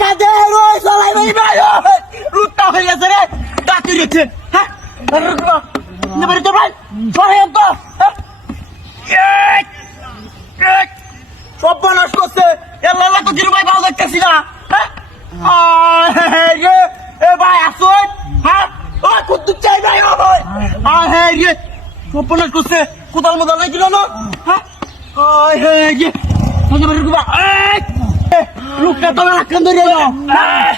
কাদের ওই সলাই ভাই ভাই লুটটা হয়ে গেছে রে ডাকি দিচ্ছে হ্যাঁ নেবারে তো ভাই সরে তো সব নষ্ট করছে এল্লা তো জিরো ভাই পাওয়া যাচ্ছে না হ্যাঁ রে এ ভাই আসুন হ্যাঁ ও কুদ্দুক চাই ভাই ও ভাই হ্যাঁ রে সব নষ্ট করছে কোদাল মোদাল নাই দিল না হ্যাঁ হ্যাঁ রে নেবারে তো ভাই লোকটা তো রাখেন ধরে যাও হ্যাঁ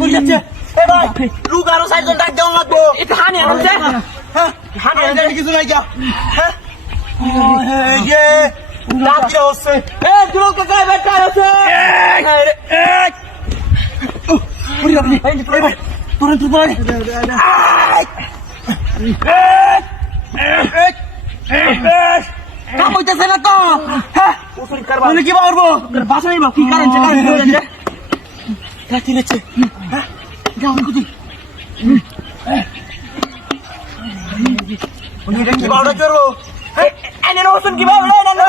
বুঝাচ্ছে এ ভাই লোক আরো সাইজন ডাক দেওয়া লাগবো এটা হানি আনছে হ্যাঁ হানি আনছে কিছু নাই যা হ্যাঁ ये डाक्टर হচ্ছে এ দুলো কাকা বেটা আছে ওরে আপনি এই ভাই তুরন্ত তুরন্ত কাম হইতেছে না তো হ্যাঁ ওসরি করবা কি পারবো বাসা নিবা কি কারণ আছে রাখি রেছে হ্যাঁ যাও কুদি উনি কি বাড়া করো এনে রোশন কি বাড়া না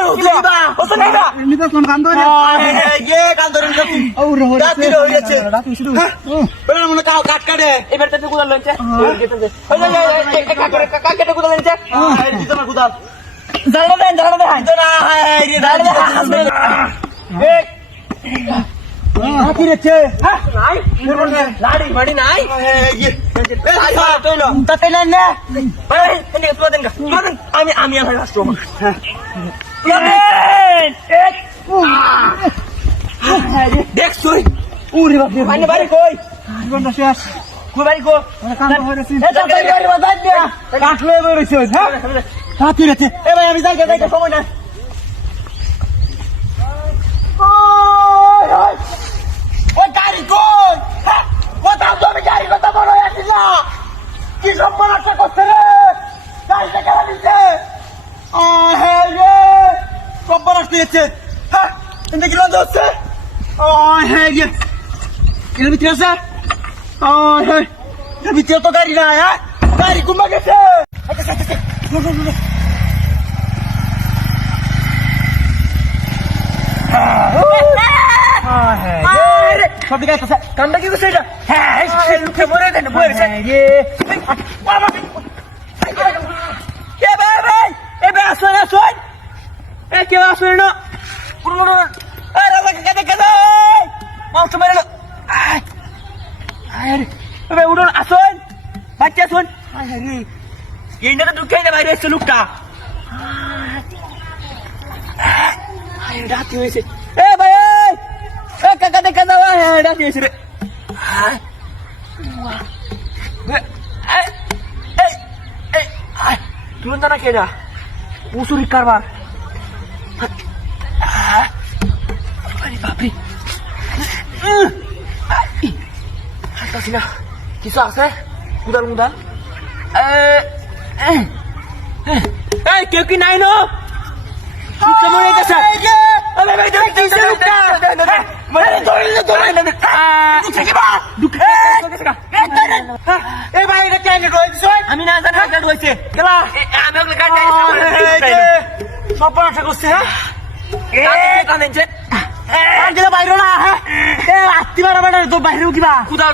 রোশন না নিবা কোন কাম ধরে এ কাম ধরে যাচ্ছি ওরে ওরে রাতি হইছে রাতি শুরু বলে মনে কাও কাট কাটে এবার তো কুদাল লঞ্চে ওই কাকা কেটে কুদাল লঞ্চে এই দিতে না কুদাল জানা দেন না রে দাঁড়া এ রাতি রেছে হ্যাঁ নাই লাড়ি মাড়ি নাই এই তুই লো তাতে না না ভাই এনে তো দেন আমি আর আসছো হ্যাঁ দেখ সুই ওরে বাপ রে মানে বাড়ি কই কোনটা শেষ কই বাড়ি কো কাম হইছে এ তো বাড়ি বাজাই দিয়া কাট লয়ে বেরইছে হ্যাঁ রাতি রেছে এ ভাই আমি যাই সময় না ওই গাড়ি কই কথা তো আমি গাড়ি কথা বড় আছি না কি সম্পর্কটা করছে রে গাড়িটা কেন নিচ্ছে হ্যাঁ রে সম্পর্ক দিয়েছে হ্যাঁ এনে কি লঞ্চ হচ্ছে হ্যাঁ রে এর ভিতরে আছে হ্যাঁ এর ভিতরে তো গাড়ি না হ্যাঁ গাড়ি কুম্বা গেছে সবদিকে আসছে কামটা কি করছে এটা হ্যাঁ লুকে মরে দেন বইছে রে কে ভাই ভাই এ বে আসুন এ কে আসুন না পুরো আরে লাগা কে দে মাউস মেরে আরে এ উড়ন আসুন বাচ্চা আসুন আরে এইটা তো ঢুকে না বাইরে এসে লুকটা আরে রাতি হইছে এ ভাই কাকা দেখা যাওয়া হ্যাঁ ডাকি এসে রে তুলন না কেডা উসুরি কারবার আরে বাপরে হাসতাছি না কিছু আছে উদাল মুদাল কেউ কি নাই নো কেমন হইতেছে আমি না জানি রয়েছে বাইরে না আত্মি বাড়া তো বাইরেও কিবা কুদাল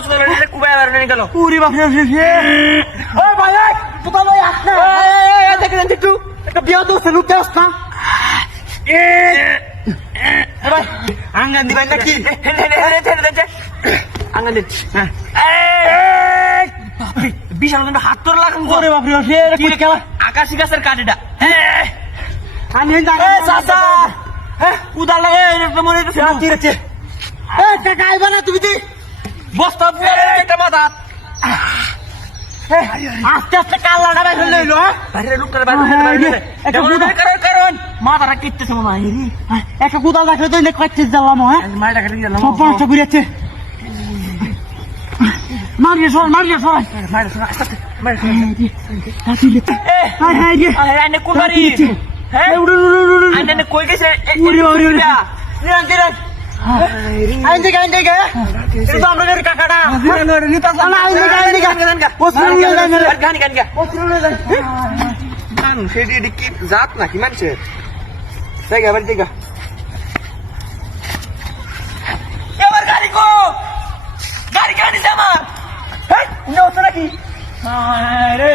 কুবাই গেল পুরি বাপরে ভাই একটু একটা বিয়া তো লুকতে আস না আঙ্গান দিবেন নাকি আঙ্গান দিন বিশাল হাত তোর লাগান করে বাপরে আকাশি গাছের কাঠিটা আমি কুদাল লাগে মনে হচ্ছে কাকা আইবা না তুমি বস্তা একটা মাথা আস্তে আস্তে কাল লাগাবে ফেললো বাইরে লোকটার কারণ মাথাটা কেটেছে মনে হয় একটা কুদাল রাখলে তো কাটতে জ্বালাম হ্যাঁ মালটা কেটে গেলাম সমস্যা বুঝেছে মারিয়ে সর কোন বাড়ি হ্যাঁ কই গেছে কাকাটা কি জাত নাকি মানুষের জায়গা বাড়ি জায়গা রে